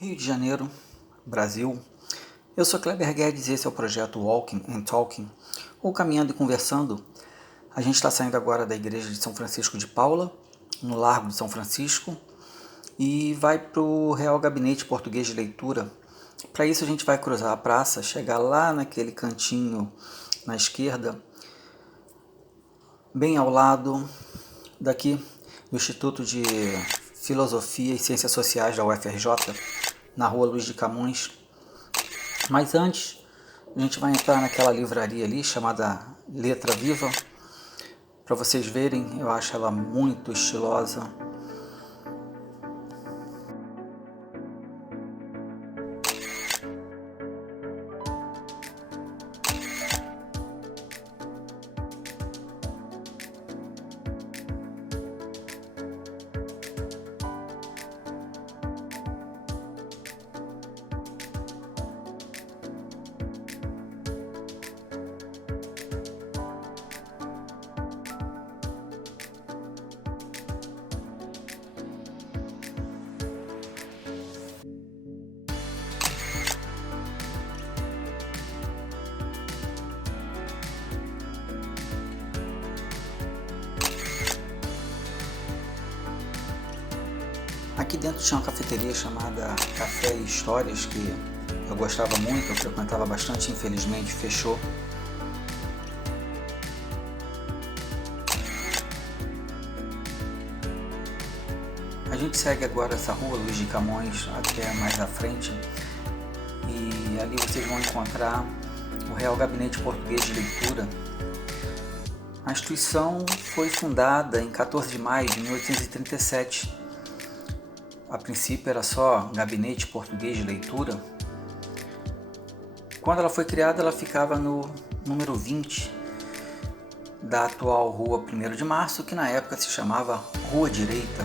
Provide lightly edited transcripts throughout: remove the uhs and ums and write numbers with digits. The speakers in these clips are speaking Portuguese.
Rio de Janeiro, Brasil. Eu sou Kleber Guedes e esse é o projeto Walking and Talking, ou Caminhando e Conversando. A gente está saindo agora da igreja de São Francisco de Paula, no Largo de São Francisco, e vai para o Real Gabinete Português de Leitura. Para isso a gente vai cruzar a praça, chegar lá naquele cantinho na esquerda, bem ao lado daqui do Instituto de Filosofia e Ciências Sociais da UFRJ, na rua Luiz de Camões. Mas antes, a gente vai entrar naquela livraria ali chamada Letra Viva. Para vocês verem, eu acho ela muito estilosa. Aqui dentro tinha uma cafeteria chamada Café e Histórias, que eu gostava muito, eu frequentava bastante, infelizmente fechou. A gente segue agora essa rua Luiz de Camões até mais à frente e ali vocês vão encontrar o Real Gabinete Português de Leitura. A instituição foi fundada em 14 de maio de 1837. A princípio era só Gabinete Português de Leitura. Quando ela foi criada, ela ficava no número 20 da atual Rua 1º de Março, que na época se chamava Rua Direita.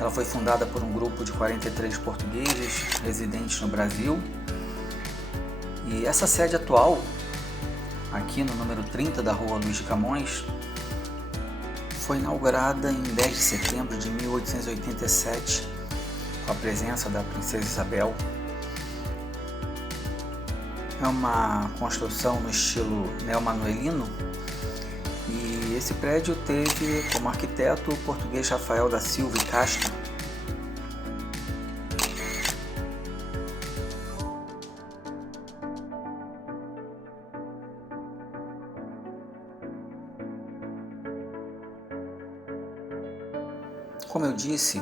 Ela foi fundada por um grupo de 43 portugueses residentes no Brasil. E essa sede atual, aqui no número 30 da Rua Luiz de Camões, foi inaugurada em 10 de setembro de 1887, com a presença da Princesa Isabel. É uma construção no estilo neomanuelino e esse prédio teve como arquiteto o português Rafael da Silva e Castro. Como eu disse,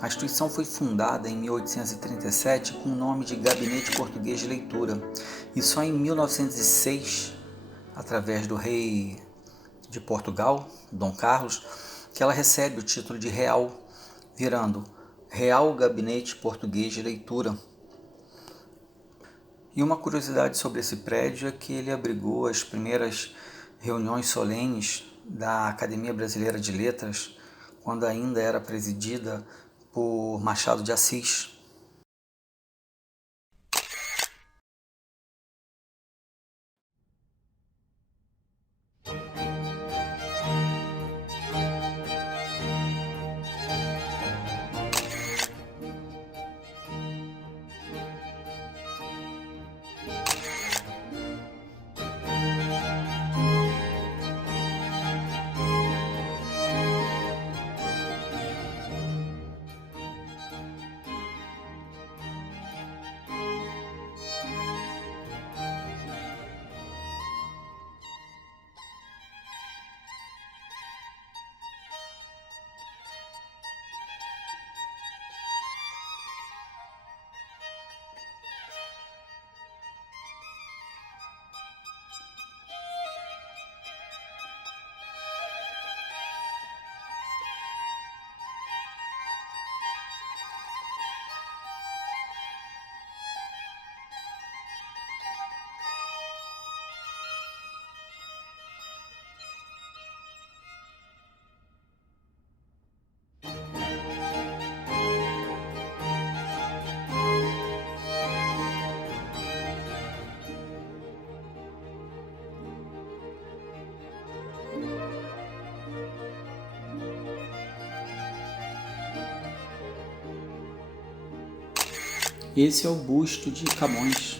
a instituição foi fundada em 1837 com o nome de Gabinete Português de Leitura e só em 1906, através do rei de Portugal, Dom Carlos, que ela recebe o título de Real, virando Real Gabinete Português de Leitura. E uma curiosidade sobre esse prédio é que ele abrigou as primeiras reuniões solenes da Academia Brasileira de Letras, quando ainda era presidida por Machado de Assis. Esse é o busto de Camões.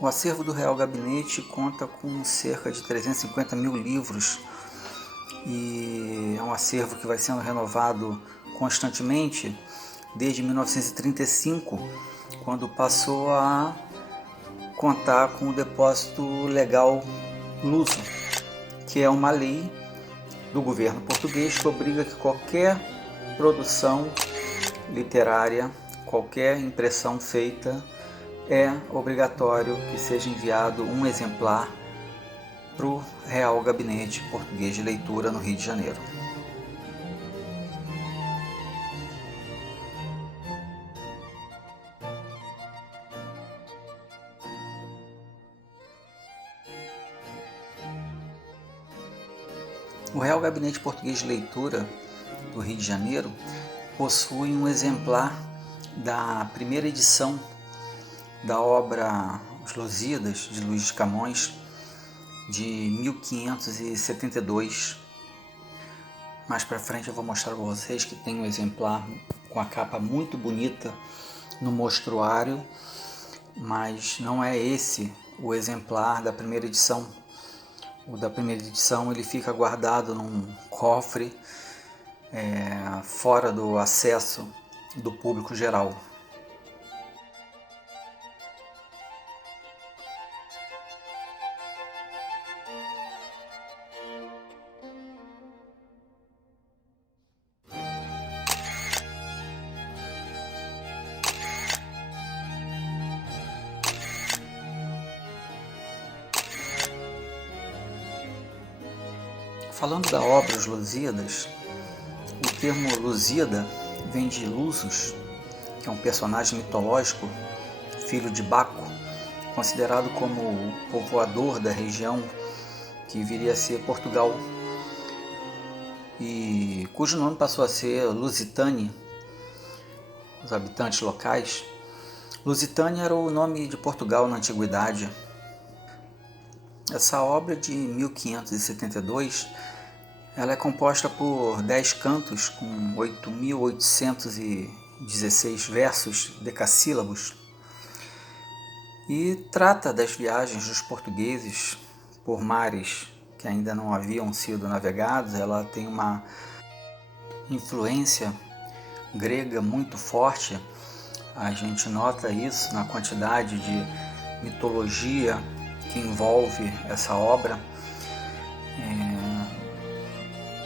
O acervo do Real Gabinete conta com cerca de 350 mil livros e é um acervo que vai sendo renovado constantemente desde 1935, quando passou a contar com o Depósito Legal Luso, que é uma lei do governo português que obriga que qualquer produção literária, qualquer impressão feita, é obrigatório que seja enviado um exemplar para o Real Gabinete Português de Leitura no Rio de Janeiro. O Real Gabinete Português de Leitura do Rio de Janeiro possui um exemplar da primeira edição da obra Os Lusíadas, de Luís de Camões, de 1572. Mais para frente eu vou mostrar para vocês que tem um exemplar com a capa muito bonita no mostruário, mas não é esse o exemplar da primeira edição. O da primeira edição ele fica guardado num cofre fora do acesso do público geral. Falando da obra Os Lusíadas, o termo Lusíada vem de Lusus, que é um personagem mitológico, filho de Baco, considerado como o povoador da região que viria a ser Portugal, e cujo nome passou a ser Lusitânia, os habitantes locais. Lusitânia era o nome de Portugal na antiguidade. Essa obra de 1572 Ela é composta por 10 cantos com 8.816 versos decassílabos e trata das viagens dos portugueses por mares que ainda não haviam sido navegados. Ela tem uma influência grega muito forte. A gente nota isso na quantidade de mitologia que envolve essa obra.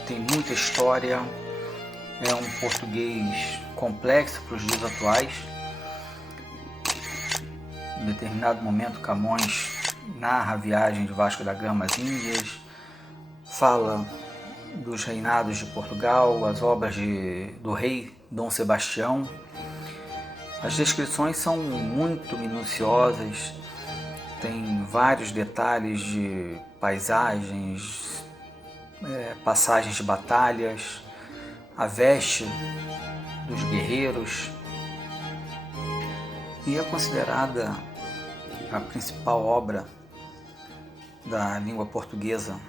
Tem muita história, é um português complexo para os dias atuais. Em determinado momento, Camões narra a viagem de Vasco da Gama às Índias, fala dos reinados de Portugal, as obras do rei Dom Sebastião. As descrições são muito minuciosas, tem vários detalhes de paisagens, passagens de batalhas, a veste dos guerreiros, e é considerada a principal obra da língua portuguesa.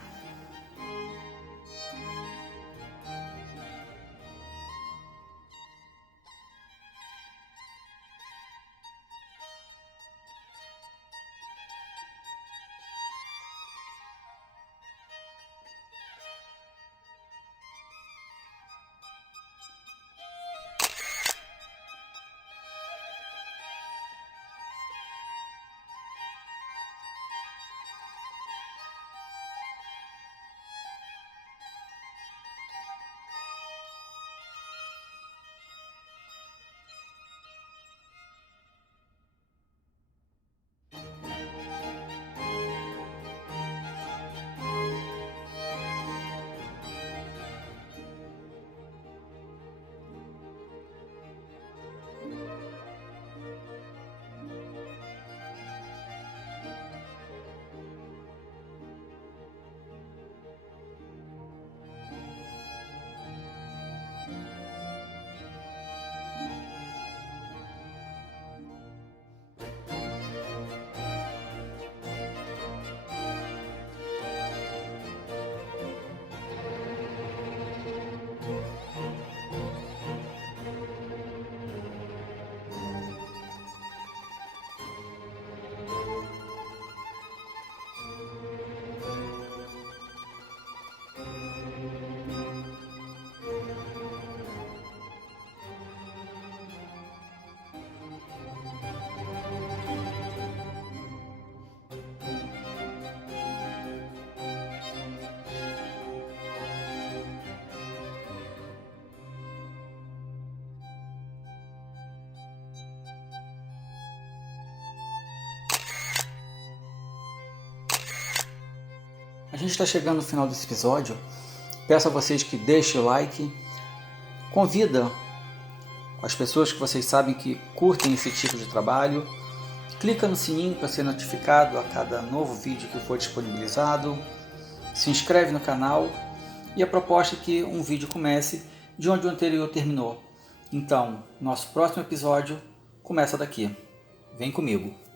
A gente está chegando no final desse episódio. Peço a vocês que deixem o like, convida as pessoas que vocês sabem que curtem esse tipo de trabalho, clica no sininho para ser notificado a cada novo vídeo que for disponibilizado, se inscreve no canal, e a proposta é que um vídeo comece de onde o anterior terminou. Então, nosso próximo episódio começa daqui. Vem comigo!